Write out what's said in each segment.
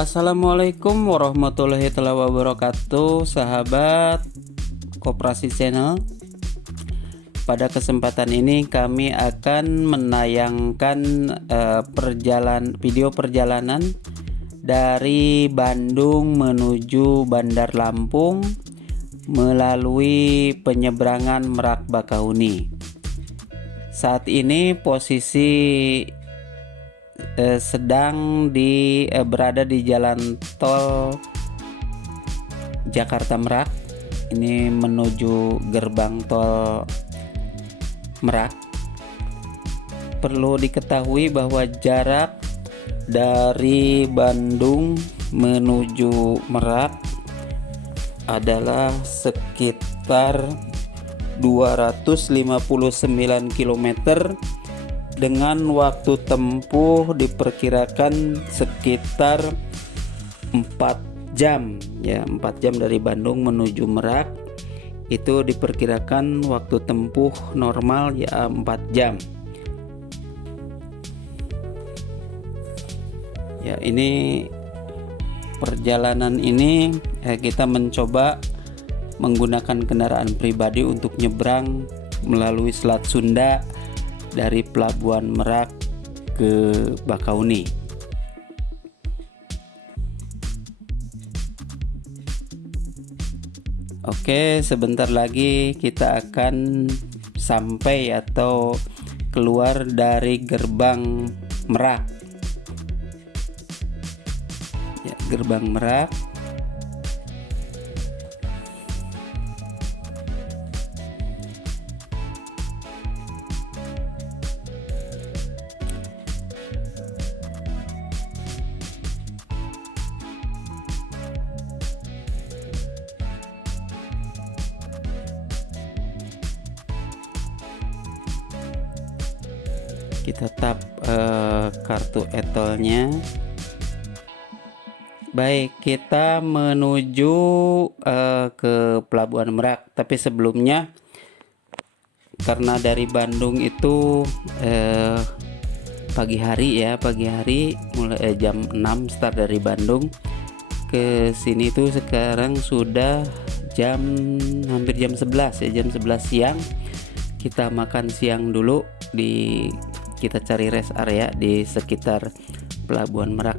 Assalamualaikum warahmatullahi wabarakatuh, sahabat Koperasi Channel. Pada kesempatan ini kami akan menayangkan video perjalanan dari Bandung menuju Bandar Lampung melalui penyeberangan Merak Bakahuni. Saat ini posisi sedang berada di jalan tol Jakarta Merak. Ini menuju gerbang tol Merak. Perlu diketahui bahwa jarak dari Bandung menuju Merak adalah sekitar 259 km dengan waktu tempuh diperkirakan sekitar 4 jam ya. 4 jam dari Bandung menuju Merak itu diperkirakan waktu tempuh normal ya 4 jam. Ya, ini perjalanan ini kita mencoba menggunakan kendaraan pribadi untuk nyebrang melalui Selat Sunda dari Pelabuhan Merak ke Bakahuni. Oke, sebentar lagi kita akan sampai atau keluar dari gerbang Merak. Ya, gerbang Merak. Kita tap kartu etolnya. Baik, kita menuju ke Pelabuhan Merak. Tapi sebelumnya, karena dari Bandung itu pagi hari mulai jam 6 start dari Bandung ke sini tuh sekarang sudah hampir jam 11 ya, jam 11 siang. Kita makan siang dulu, kita cari rest area di sekitar Pelabuhan Merak.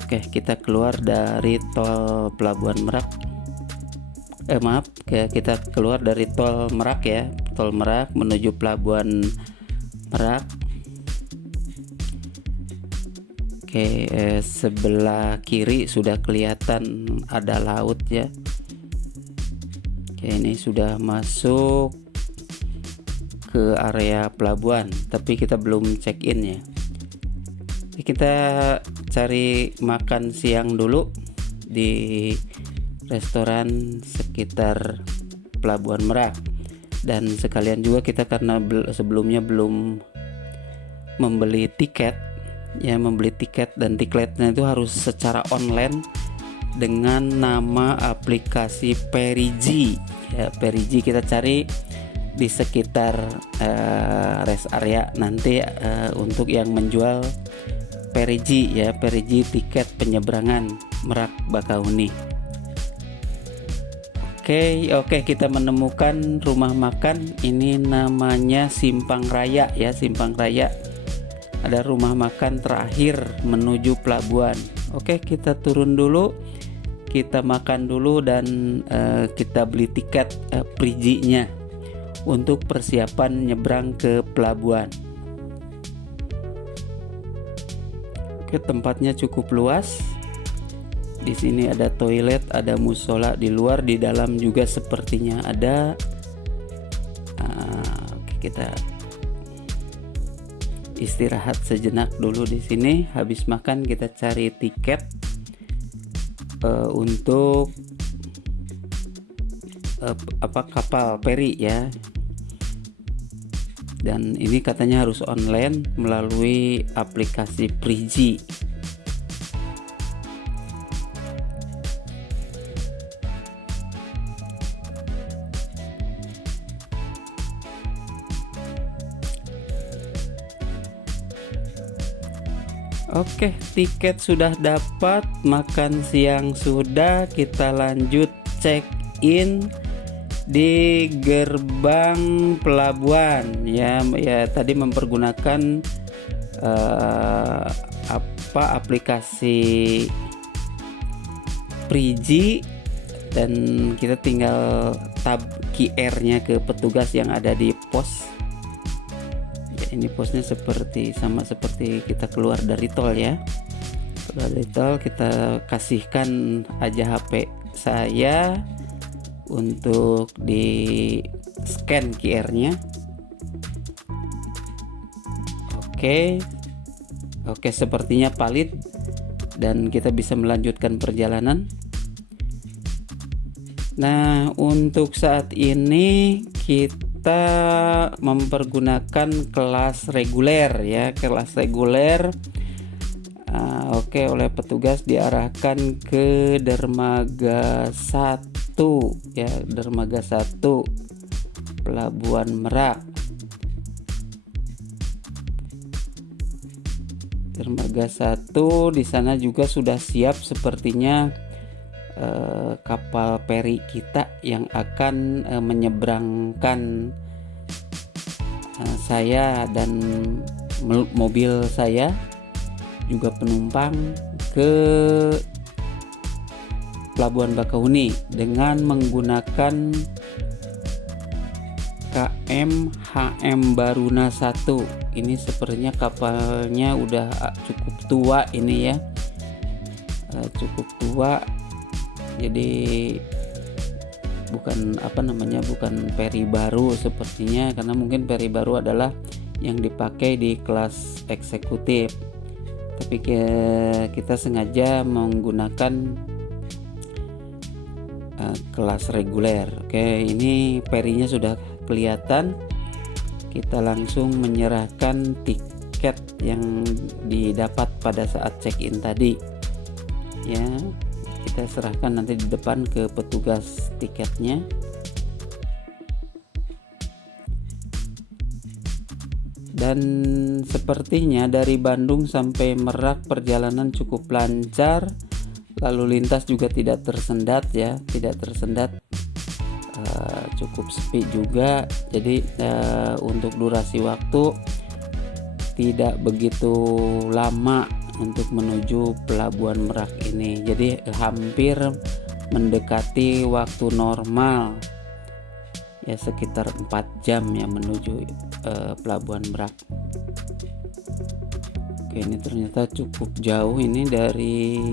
Oke, kita keluar dari tol Pelabuhan Merak. Kita keluar dari tol Merak ya, tol Merak menuju Pelabuhan Merak. Oke, sebelah kiri sudah kelihatan ada laut ya. Oke, ini sudah masuk ke area pelabuhan, tapi kita belum check in ya. Kita cari makan siang dulu di restoran sekitar Pelabuhan Merak. Dan sekalian juga kita karena sebelumnya belum membeli tiket dan tiketnya itu harus secara online dengan nama aplikasi Perigi ya. Perigi kita cari di sekitar rest area nanti untuk yang menjual Perigi ya, Perigi tiket penyeberangan Merak Bakahuni. Oke, kita menemukan rumah makan. Ini namanya Simpang Raya ya, Simpang Raya. Ada rumah makan terakhir menuju pelabuhan. Oke, kita turun dulu, kita makan dulu dan kita beli tiket Perigi-nya untuk persiapan nyebrang ke pelabuhan. Oke, tempatnya cukup luas. Di sini ada toilet, ada musola di luar, di dalam juga sepertinya ada. Oke, kita istirahat sejenak dulu di sini. Habis makan kita cari tiket untuk kapal feri ya. Dan ini katanya harus online melalui aplikasi Perigi. Oke, tiket sudah dapat, makan siang sudah, kita lanjut check in di gerbang pelabuhan ya. Tadi mempergunakan aplikasi Priji, dan kita tinggal tab QR-nya ke petugas yang ada di pos. Ini posnya sama seperti kita keluar dari tol ya. Keluar dari tol, kita kasihkan aja HP saya untuk di scan QR-nya. Oke, sepertinya valid dan kita bisa melanjutkan perjalanan. Nah, untuk saat ini kita mempergunakan kelas reguler ya, kelas reguler. Oleh petugas diarahkan ke dermaga 1 ya, dermaga 1 Pelabuhan Merak. Dermaga 1 di sana juga sudah siap sepertinya kapal peri kita yang akan menyeberangkan saya dan mobil saya juga penumpang ke Pelabuhan Bakahuni dengan menggunakan KM HM Baruna 1. Ini sepertinya kapalnya udah cukup tua ini ya, cukup tua. Jadi bukan peri baru sepertinya, karena mungkin peri baru adalah yang dipakai di kelas eksekutif, tapi kita sengaja menggunakan kelas reguler. Oke, ini perinya sudah kelihatan. Kita langsung menyerahkan tiket yang didapat pada saat check-in tadi ya. Kita serahkan nanti di depan ke petugas tiketnya. Dan sepertinya dari Bandung sampai Merak perjalanan cukup lancar, lalu lintas juga tidak tersendat ya, cukup sepi juga. Jadi untuk durasi waktu tidak begitu lama untuk menuju Pelabuhan Merak ini. Jadi hampir mendekati waktu normal ya, sekitar 4 jam ya menuju Pelabuhan Merak. Oke, ini ternyata cukup jauh ini dari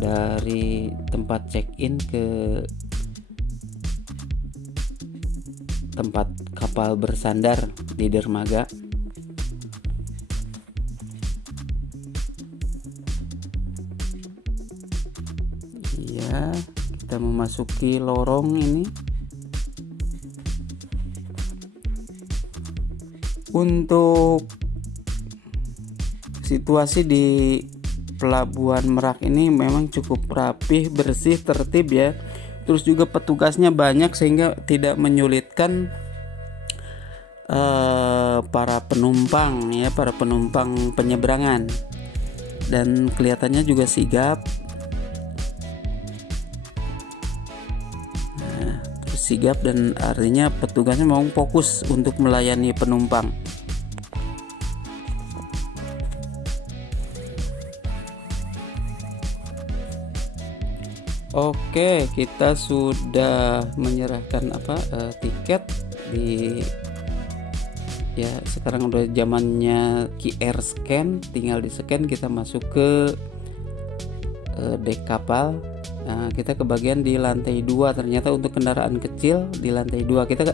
dari tempat check-in ke tempat kapal bersandar di dermaga. Ya, kita memasuki lorong ini. Untuk situasi di Pelabuhan Merak ini memang cukup rapih, bersih, tertib ya. Terus juga petugasnya banyak sehingga tidak menyulitkan para penumpang ya, para penumpang penyeberangan. Dan kelihatannya juga sigap. Sigap dan artinya petugasnya mau fokus untuk melayani penumpang. Oke, kita sudah menyerahkan tiket di ya, sekarang udah zamannya QR scan, tinggal di scan kita masuk ke dek kapal. Nah, kita kebagian di lantai 2. Ternyata untuk kendaraan kecil di lantai 2. Kita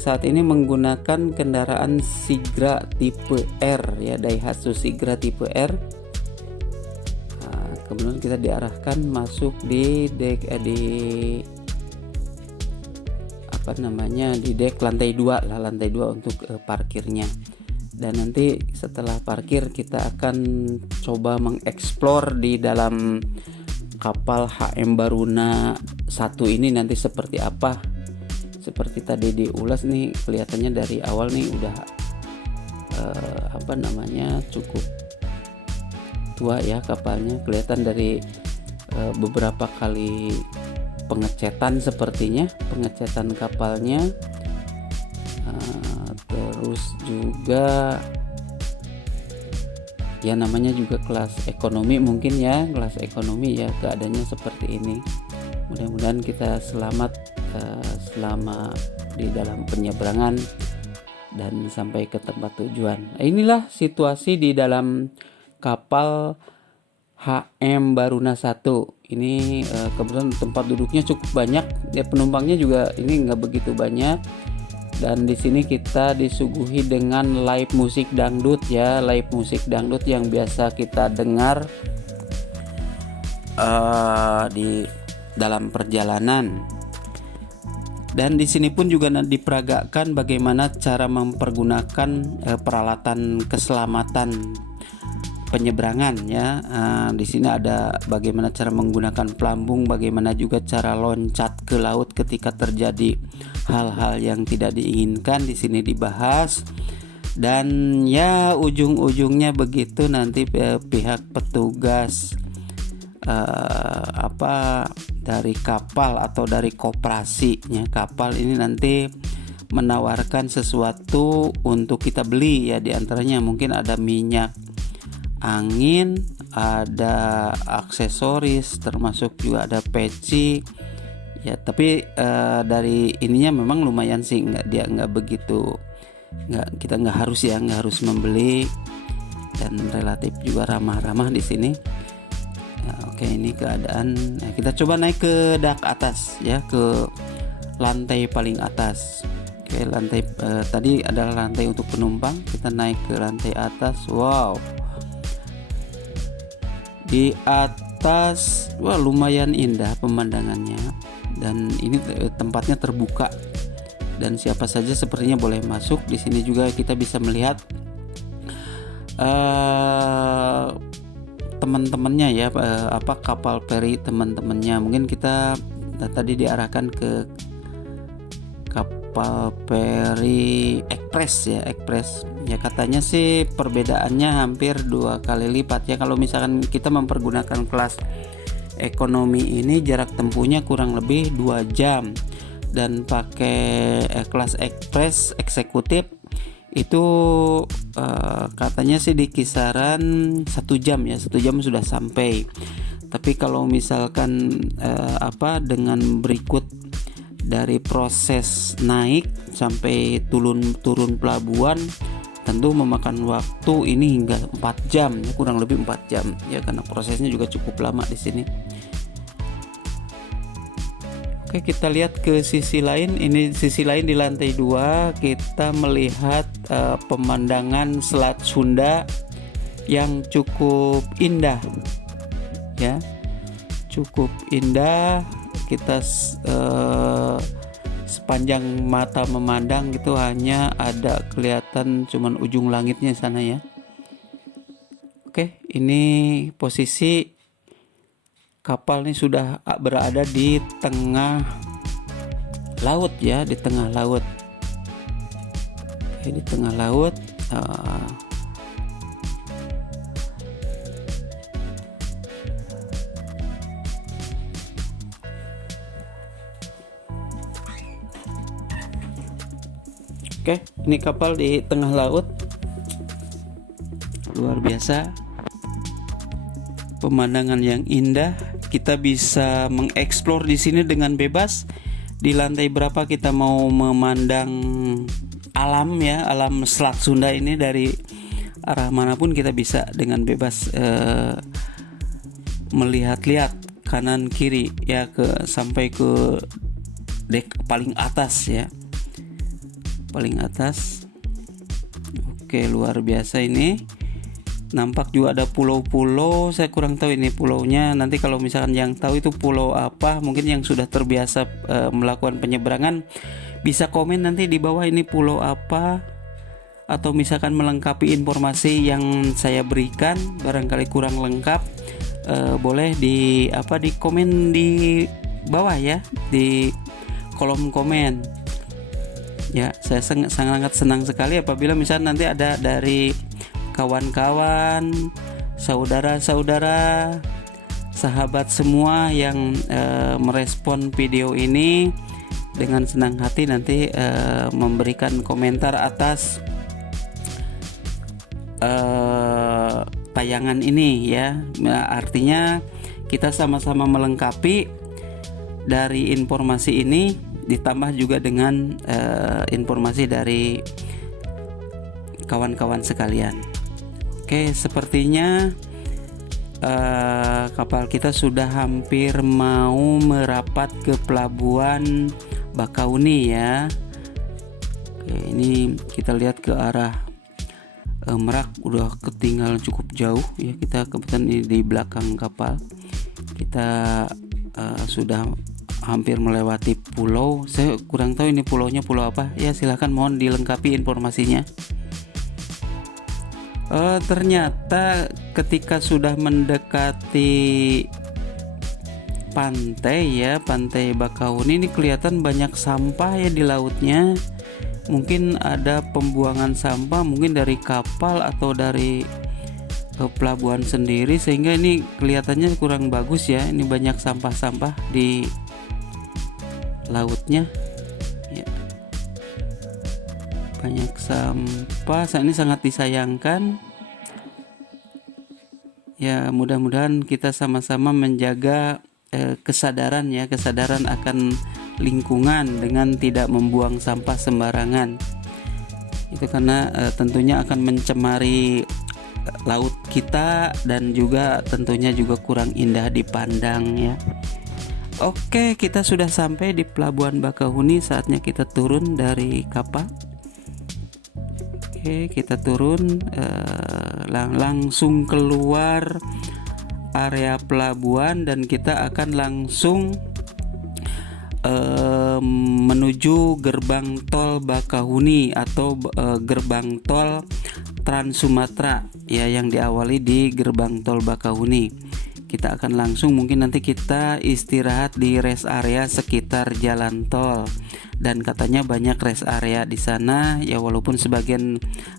saat ini menggunakan kendaraan Sigra tipe R ya, Daihatsu Sigra tipe R. Nah, kemudian kita diarahkan masuk di dek di dek lantai 2 lah, lantai 2 untuk parkirnya. Dan nanti setelah parkir kita akan coba mengeksplor di dalam kapal HM Baruna 1 ini nanti seperti apa. Seperti tadi diulas nih, kelihatannya dari awal nih udah cukup tua ya kapalnya, kelihatan dari beberapa kali pengecatan, sepertinya pengecatan kapalnya. Terus juga ya namanya juga kelas ekonomi, mungkin ya kelas ekonomi ya, keadaannya seperti ini. Mudah-mudahan kita selamat selama di dalam penyeberangan dan sampai ke tempat tujuan. Inilah situasi di dalam kapal HM Baruna 1. Ini kebetulan tempat duduknya cukup banyak ya, penumpangnya juga ini nggak begitu banyak. Dan di sini kita disuguhi dengan live musik dangdut ya, live musik dangdut yang biasa kita dengar di dalam perjalanan. Dan di sini pun juga diperagakan bagaimana cara mempergunakan peralatan keselamatan penyeberangan ya. Di sini ada bagaimana cara menggunakan pelampung, bagaimana juga cara loncat ke laut ketika terjadi hal-hal yang tidak diinginkan, di sini dibahas. Dan ya ujung-ujungnya begitu nanti pihak petugas dari kapal atau dari koperasinya kapal ini nanti menawarkan sesuatu untuk kita beli ya, diantaranya mungkin ada minyak angin, ada aksesoris, termasuk juga ada peci ya. Tapi dari ininya memang lumayan sih, kita nggak harus membeli, dan relatif juga ramah-ramah di sini. Oke, ini keadaan. Nah, kita coba naik ke dak atas ya, ke lantai paling atas. Oke, lantai tadi adalah lantai untuk penumpang. Kita naik ke lantai atas. Wow, di atas lumayan indah pemandangannya, dan ini tempatnya terbuka dan siapa saja sepertinya boleh masuk. Di sini juga kita bisa melihat teman-temannya ya, kapal feri teman-temannya. Mungkin kita tadi diarahkan ke kapal feri ekspres ya, katanya sih perbedaannya hampir 2 kali lipat ya. Kalau misalkan kita mempergunakan kelas ekonomi ini jarak tempuhnya kurang lebih 2 jam, dan pakai kelas ekspres eksekutif itu katanya sih di kisaran 1 jam ya, 1 jam sudah sampai. Tapi kalau misalkan dengan berikut dari proses naik sampai turun pelabuhan, tentu memakan waktu ini hingga 4 jam ya, kurang lebih 4 jam ya, karena prosesnya juga cukup lama di sini. Oke, kita lihat ke sisi lain. Ini sisi lain di lantai 2, kita melihat pemandangan Selat Sunda yang cukup indah ya, cukup indah. Kita sepanjang mata memandang gitu hanya ada kelihatan cuman ujung langitnya sana ya. Oke, ini posisi kapal ini sudah berada di tengah laut ya, di tengah laut. Oke, di tengah laut. Oke, ini kapal di tengah laut. Luar biasa. Pemandangan yang indah. Kita bisa mengeksplor di sini dengan bebas. Di lantai berapa kita mau memandang alam ya, alam Selat Sunda ini dari arah manapun kita bisa dengan bebas melihat-lihat kanan kiri ya, sampai ke dek paling atas ya. Paling atas. Oke, luar biasa ini. Nampak juga ada pulau-pulau, saya kurang tahu ini pulaunya. Nanti kalau misalkan yang tahu itu pulau apa, mungkin yang sudah terbiasa melakukan penyeberangan, bisa komen nanti di bawah ini pulau apa, atau misalkan melengkapi informasi yang saya berikan, barangkali kurang lengkap, boleh di komen di bawah ya, di kolom komen. Ya, saya sangat senang sekali apabila misalnya nanti ada dari kawan-kawan, saudara-saudara, sahabat semua yang merespon video ini dengan senang hati nanti memberikan komentar atas tayangan ini ya. Artinya kita sama-sama melengkapi dari informasi ini, ditambah juga dengan informasi dari kawan-kawan sekalian. Oke, sepertinya kapal kita sudah hampir mau merapat ke pelabuhan Bakauni ya. Oke, ini kita lihat ke arah Merak, udah ketinggalan cukup jauh ya. Kita kebetulan ini di belakang kapal. Kita sudah hampir melewati pulau. Saya kurang tahu ini pulaunya pulau apa ya, silahkan mohon dilengkapi informasinya. Ternyata ketika sudah mendekati pantai ya, pantai Bakauni ini kelihatan banyak sampah ya di lautnya. Mungkin ada pembuangan sampah mungkin dari kapal atau dari pelabuhan sendiri, sehingga ini kelihatannya kurang bagus ya. Ini banyak sampah-sampah di lautnya ya. Banyak sampah, ini sangat disayangkan ya. Mudah-mudahan kita sama-sama menjaga kesadaran akan lingkungan dengan tidak membuang sampah sembarangan. Itu karena tentunya akan mencemari laut kita dan juga tentunya juga kurang indah dipandang ya. Oke, kita sudah sampai di pelabuhan Bakauni. Saatnya kita turun dari kapal. Oke, kita turun langsung keluar area pelabuhan dan kita akan langsung menuju gerbang tol Bakahuni atau gerbang tol Trans Sumatera ya, yang diawali di gerbang tol Bakahuni. Kita akan langsung, mungkin nanti kita istirahat di rest area sekitar jalan tol, dan katanya banyak rest area di sana ya, walaupun sebagian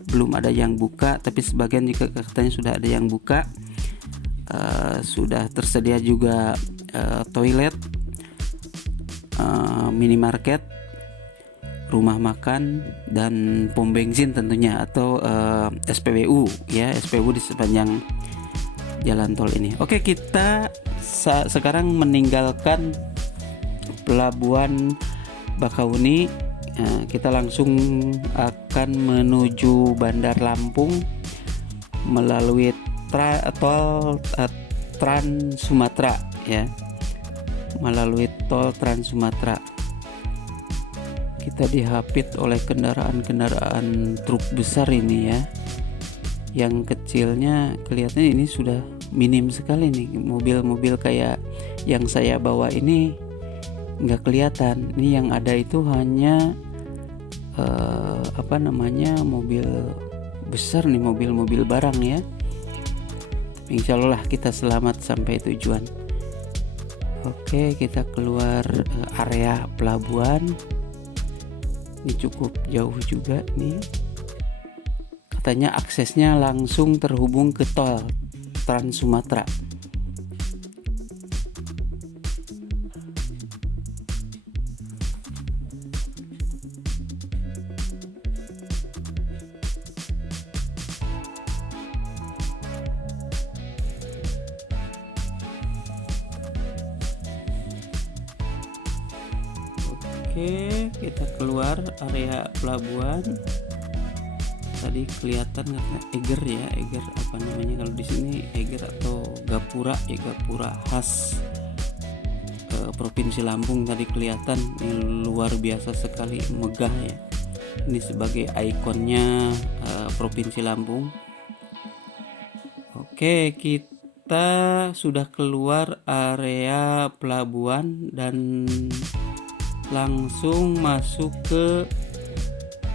belum ada yang buka, tapi sebagian juga katanya sudah ada yang buka. Sudah tersedia juga toilet, minimarket, rumah makan, dan pom bensin tentunya, atau SPBU ya, SPBU di sepanjang jalan tol ini. Oke, kita sekarang meninggalkan pelabuhan Bakauni. Kita langsung akan menuju Bandar Lampung melalui tol Trans Sumatera ya, melalui tol Trans Sumatera. Kita dihapit oleh kendaraan truk besar ini ya. Yang kecilnya kelihatannya ini sudah minim sekali nih. Mobil-mobil kayak yang saya bawa ini nggak kelihatan. Ini yang ada itu hanya mobil besar nih, mobil-mobil barang ya. Insya Allah kita selamat sampai tujuan. Oke, kita keluar area pelabuhan. Ini cukup jauh juga nih. Katanya aksesnya langsung terhubung ke tol Trans Sumatera. Oke, kita keluar area pelabuhan. Tadi kelihatan eger ya, eger apa namanya kalau di sini, eger atau gapura ya, gapura khas Provinsi Lampung. Tadi kelihatan, ini luar biasa sekali, megah ya. Ini sebagai ikonnya Provinsi Lampung. Oke, kita sudah keluar area pelabuhan dan langsung masuk ke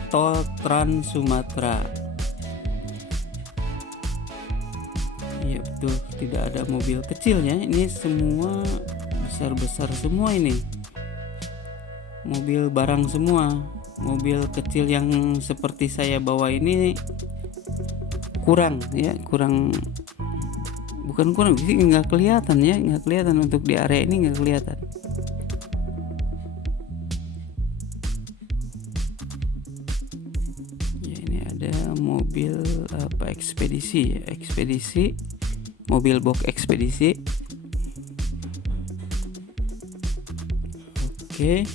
tol Trans Sumatera. Iya betul, tidak ada mobil kecilnya. Ini semua besar-besar semua, ini mobil barang semua. mobil kecil yang seperti saya bawa ini kurang ya, bukan kurang sih, nggak kelihatan ya, nggak kelihatan untuk di area ini, nggak kelihatan. Ya, ini ada mobil apa, ekspedisi ya, mobil box ekspedisi. Oke,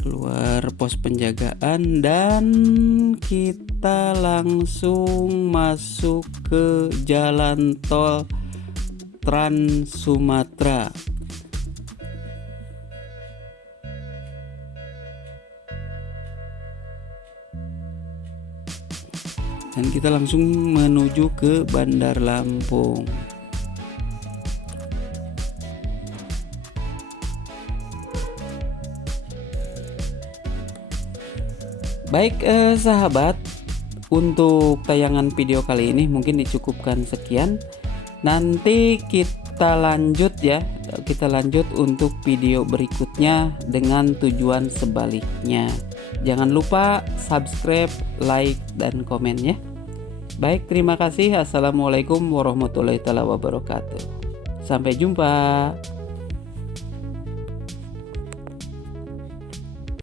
keluar pos penjagaan dan kita langsung masuk ke jalan tol Trans Sumatera. Dan kita langsung menuju ke Bandar Lampung. Baik sahabat, untuk tayangan video kali ini mungkin dicukupkan sekian. Nanti kita lanjut ya, untuk video berikutnya dengan tujuan sebaliknya. Jangan lupa subscribe, like, dan komen ya. Baik, terima kasih. Assalamualaikum warahmatullahi wabarakatuh. Sampai jumpa.